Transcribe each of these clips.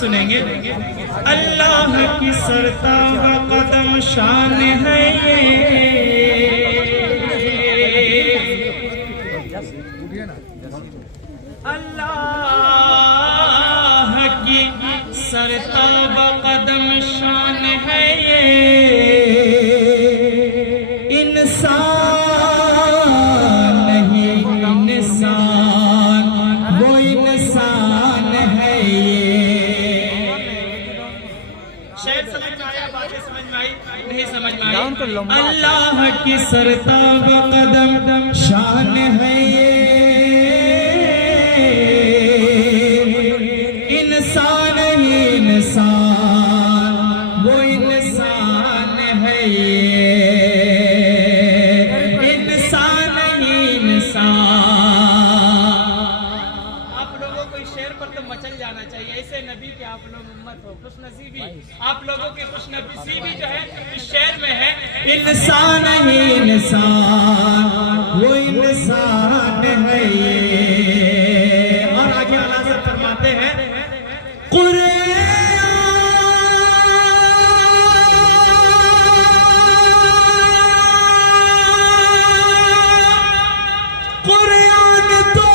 सुनेंगे। अल्लाह की सरताब कदम शान है ये, अल्लाह की सरताब कदम शान है ये, इंसान नहीं इंसान, वो इंसान है ये। शेर समझ में आया, बातें समझ में आई, नहीं समझ में आई? अल्लाह की सरताब कदम शान है ये, इंसान ही इंसान, वो इंसान है ये, इंसान ही इंसान। आप लोगों को इस शेर पर तो मचल जाना चाहिए, ऐसे नबी के आप लोग उम्मत हो, खुशनसीबी आप लोगों की खुशनसीबी जो है इस शेर में है। इंसान ही इंसान, वो इंसान है ये। और आगे अल्लाह से फरमाते हैं कुरान तो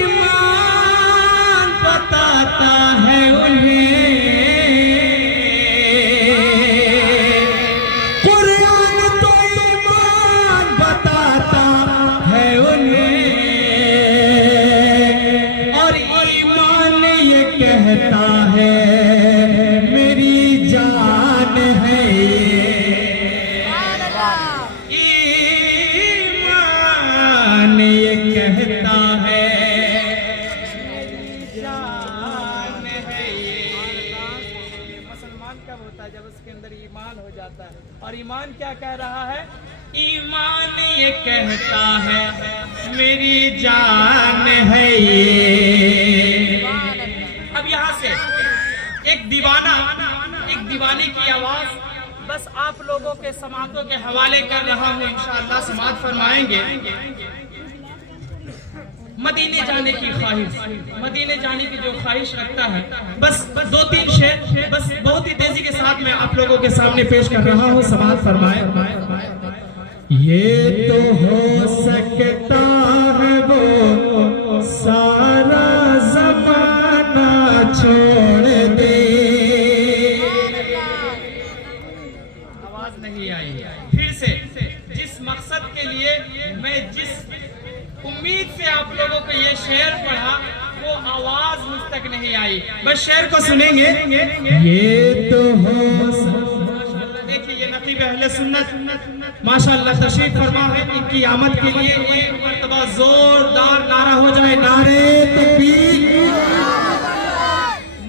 ईमान बताता है उन्हें, कुरान तो ईमान बताता है उन्हें, और ईमान ये कहता है मेरी जान है ये, ईमान ये कहता है मेरी जान है ये। मुसलमान कब होता है? जब उसके अंदर ईमान हो जाता है। और ईमान क्या कह रहा है? ईमान ये कहता है मेरी जान है ये। अब यहाँ से एक दीवाने की आवाज बस आप लोगों के समातों के हवाले कर रहा हूँ, इंशाअल्लाह समात फरमाएंगे। मदीने जाने की ख्वाहिश, मदीने जाने की जो ख्वाहिश रखता है, बस 2-3 शेर बस बहुत ही तेजी के साथ मैं आप लोगों के सामने पेश कर रहा हूँ, समात फरमाए। ये तो हो सकता है वो सारा ज़माना छोड़ दे, आवाज नहीं आई। फिर से जिस मकसद के लिए मैं जिस उम्मीद से आप लोगों को ये शेर पढ़ा, वो आवाज मुझ तक नहीं आई। बस शेर को सुनेंगे। ये तो हो, देखिए ये नकीब अहले सुन्नत माशाअल्लाह तशरीफ फरमा है। इनकी आमद के लिए एक मर्तबा जोरदार नारा हो जाए, नारे तकबीर,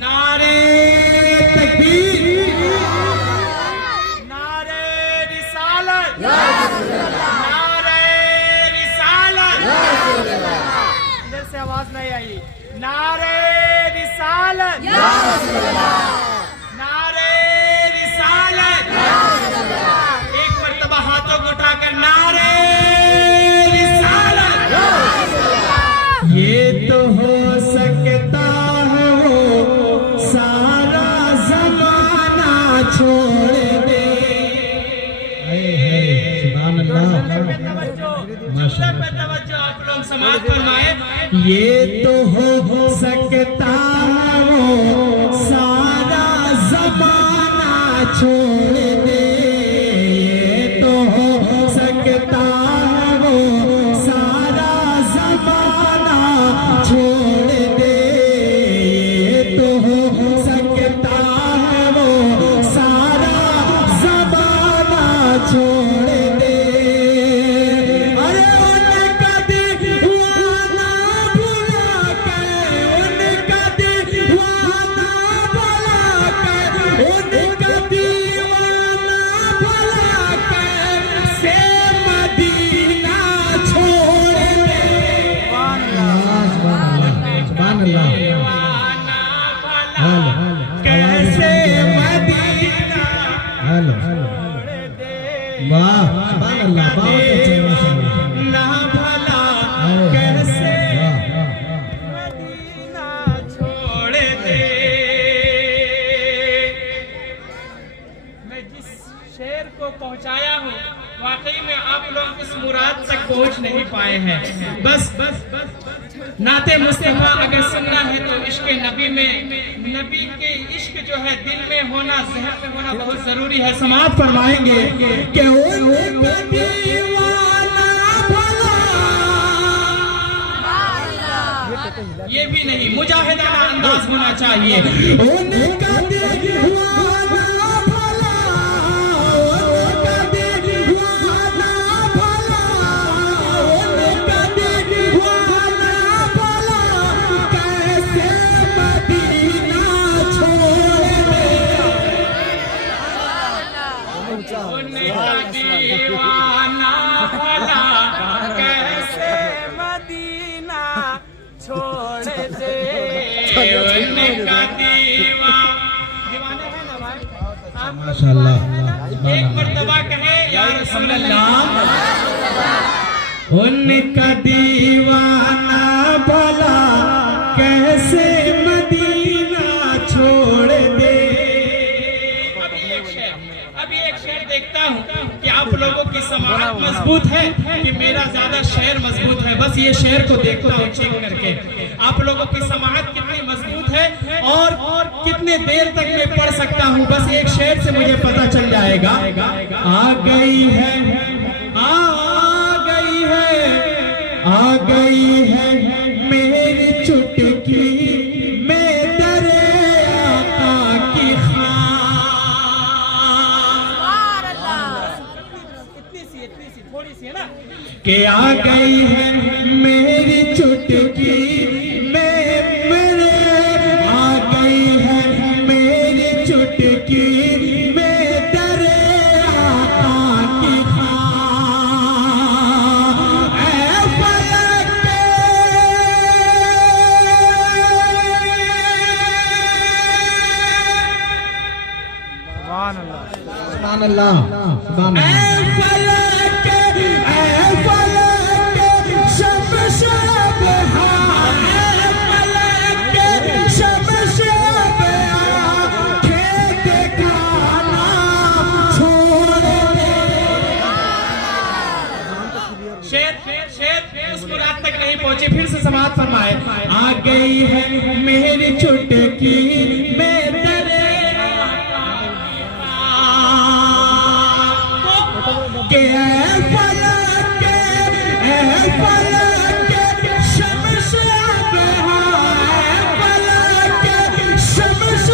नारे तकबीर, नारे रिसालत, नारे रिसालत। अंदर से आवाज नहीं आई। नारे रिसालत, नारे रिसालत। एक मर्तबा हाथों को उठाकर नारे रिसालत। ये तो हो सकता है वो सारा ज़माना छोड़ दे। सुभान अल्लाह, आप लोग समाज फरमाए। ये तो हो सकता है वो सारा ज़माना छोड़ दे, ये तो हो सकता है वो सारा ज़माना छोड़ दे, ये तो हो सकता है वो सारा ज़माना छोड़ दे। अरे उनका दीवाना भुला के, उनका दीवाना भुला के, उनका दीवाना उस मुराद तक पहुंच नहीं पाए हैं। बस नाते मुस्तफा अगर सुनना है तो इश्क नबी में, नबी के इश्क जो है दिल में होना, ज़हन में होना बहुत जरूरी है। समाअत फरमाएंगे कि ये भी नहीं, मुजाहिदाना अंदाज होना चाहिए। दीवाना भला कैसे मदीना छोड़ दे, उनका दीवाने है ना भाई, माशाअल्लाह। एक मर्तबा कहे या रसूल अल्लाह, उनका दीवाना भला कैसे मदीना छोड़ दे। अभी एक शेर देखता हूँ कि आप लोगों की समाअत मजबूत है कि मेरा ज्यादा शेर मजबूत है। बस ये शेर को देखता हूँ चेक करके, आप लोगों की समाअत कितनी मजबूत है और कितने देर तक मैं पढ़ सकता हूँ। बस एक शेर से मुझे पता चल जाएगा। आ गई है, आ गई है, आ गई है मेरी चुटकी में दरे आका की खान। थोड़ी सी है ना कि आ गई है मेरी चुटकी में, मेरे आ गई है मेरी चुटकी में दरे आका की खान। ऐ फलक सुभान अल्लाह, सुभान अल्लाह, सुभान अल्लाह। उस मुराद तक नहीं पहुंची, फिर से समाअत फरमाए। आ गई है मेरी चुटकी में दरे के फलक, फलक शम्स फलक शम्स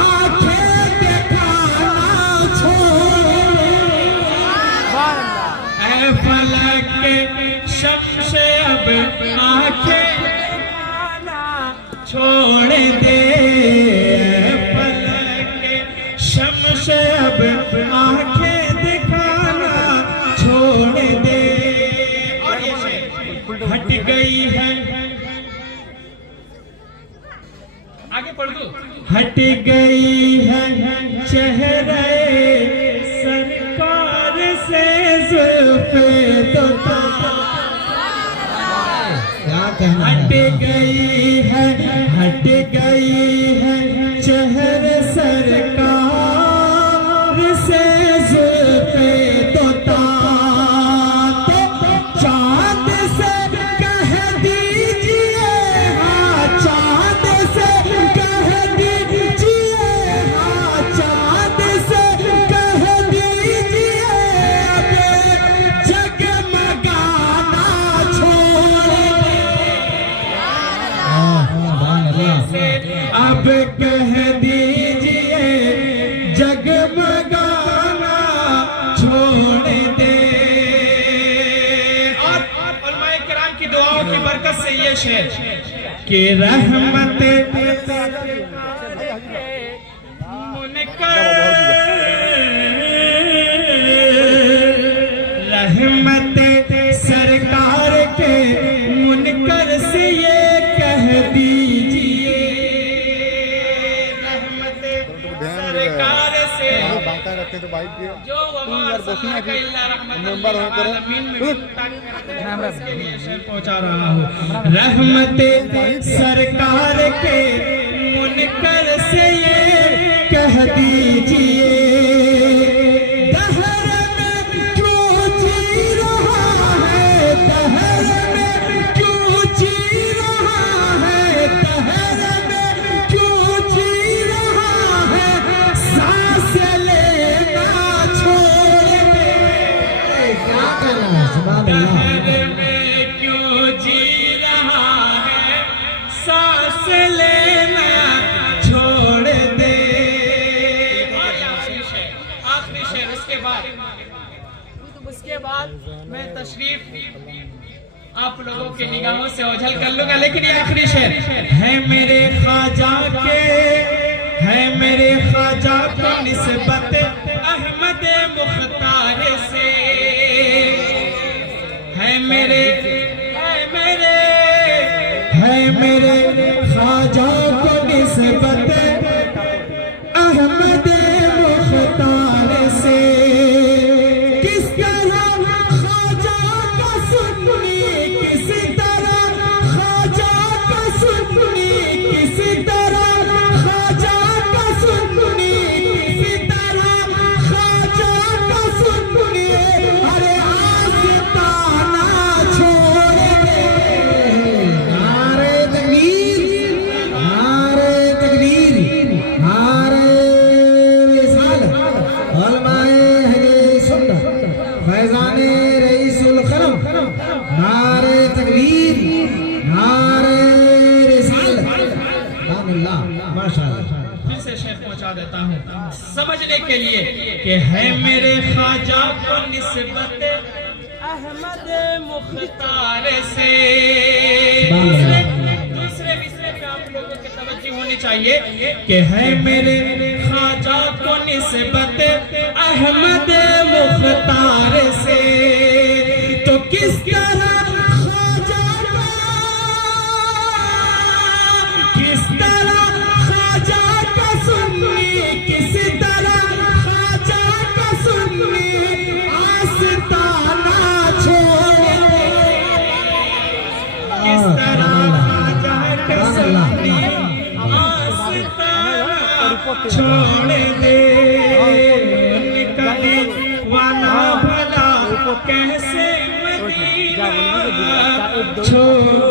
आंखें दिखाना छोड़, फलक शम्स अब आंखें दिखाना छोड़ दे, फलक शम्स अब आंखें दिखाना छोड़ दे। और ये हट गई है, आगे पढ़ दो। हट गई है चेहरे सरकार से जुल्फे तो हट गई है, हट गई है चेहरे सरकार से जुल्फे तो चांद से कह दीजिए, हाँ चांद से कह दीजिए, हाँ चांद से कह दीजिए अब जगमगाना छोड़, अब कह दीजिए जगमगाना छोड़ दे। और उलमाए किराम की दुआओं की बरकत से ये शेर कि रहमत मुनकर, रहमत सरकार के मुनकर से ये कह दीजिए, रहमत सरकार से जो पहुंचा रहा हूँ। रहमत सरकार के मुनकर से ये कह दीजिए, दहर में क्यों जी दहर में क्यों जी रहा है, सांस लेना छोड़ दे। आखिरी शेर, उसके बाद मैं तशरीफ आप लोगों की निगाहों से ओझल कर लूंगा, लेकिन ये आखिरी शेर है मेरे ख्वाजा को निस्बत अहमद मुख्तार से, है मेरे ख्वाजा को निस्बत अहमद मुख्तार से। किस तरह ख्वाजा का सुन्नी, किस तरह ख्वाजा का सुन्नी, किस तरह ख्वाजा का सुन्नी, किस तरह ख्वाजा का सुन्नी, अरे आस्ताना छोड़ दे। नारे तकबीर, नारे तकबीर, नारे रिसालत, उलमाए अहले सुन्नत, फैज़ाने रईसुल कलम, नारे तकबीर, नारे रिसालत, माशाअल्लाह। फिर से शेर पहुंचा देता हूँ समझने के लिए कि है मेरे ख्वाजा को निस्बत अहमद मुख्तार से। दूसरे विषय पे आप लोगों की तवज्जो होनी चाहिए कि है मेरे ख्वाजा को निस्बत अहमद मुख्तार से। तो किस तरह ख्वाजा का, किस तरह ख्वाजा का सुन्नी, किस तरह ख्वाजा का सुन्नी, आस्ताना छोड़ दे। किस तरह ख्वाजा का सुन्नी, आस्ताना छोड़ दे। निकली वाला भला कैसे मदीना छोड़